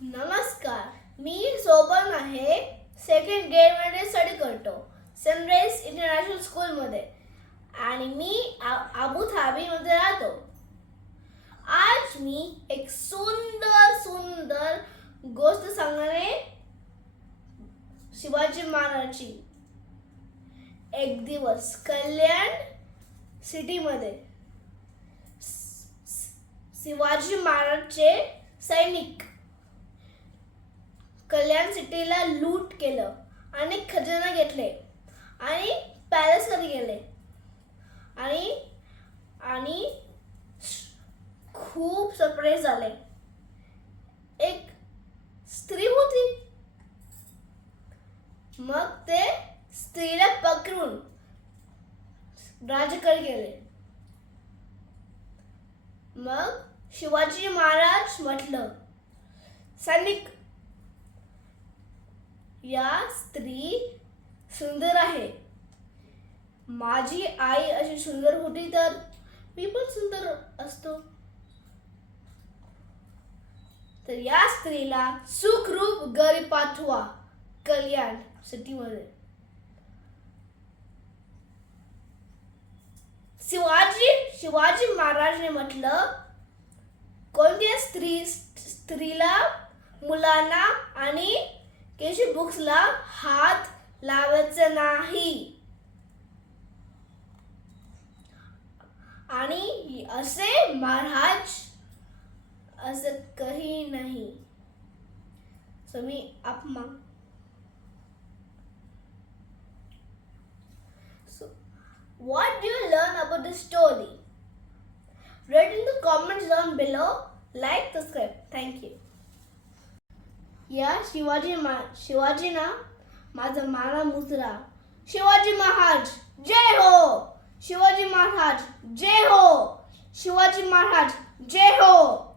नमस्कार मी सोबन आहे. सेकंड ग्रेडमध्ये स्टडी करतो. सनराईज इंटरनॅशनल स्कूलमध्ये आणि मी आ- अबू थाबीमध्ये राहतो. आज मी एक सुंदर सुंदर गोष्ट सांगणार आहे. शिवाजी महाराजची. एक दिवस कल्याण सिटीमध्ये शिवाजी महाराजचे सैनिक कल्याण सिटीला लूट केलं आणि खजिना घेतले आणि पॅलेसमध्ये गेले. आणि आणि खूप सरप्राईज झाले. एक स्त्री होती. मग ते स्त्रीला पकडून राजाकडे गेले. मग शिवाजी महाराज म्हटलं सैनिक या स्त्री सुंदर आहे. माझी आई अशी सुंदर होती तर मी पण सुंदर असतो. तर या स्त्रीला सुखरूप घरी पाठवा कल्याण सिटीमध्ये. शिवाजी शिवाजी महाराजने म्हटलं कोणत्या स्त्री स्त्रीला मुलांना आणि केशी बुक्सला हात लावायचा नाही आणि असे महाराज असं काही नाही सो मी अपमा So, what do you learn about the story? Write in the comments down below. Like, subscribe. Thank you. या शिवाजी मा शिवाजीना माझा माना मुजरा शिवाजी महाराज जय हो! शिवाजी महाराज जय हो! शिवाजी महाराज जय हो!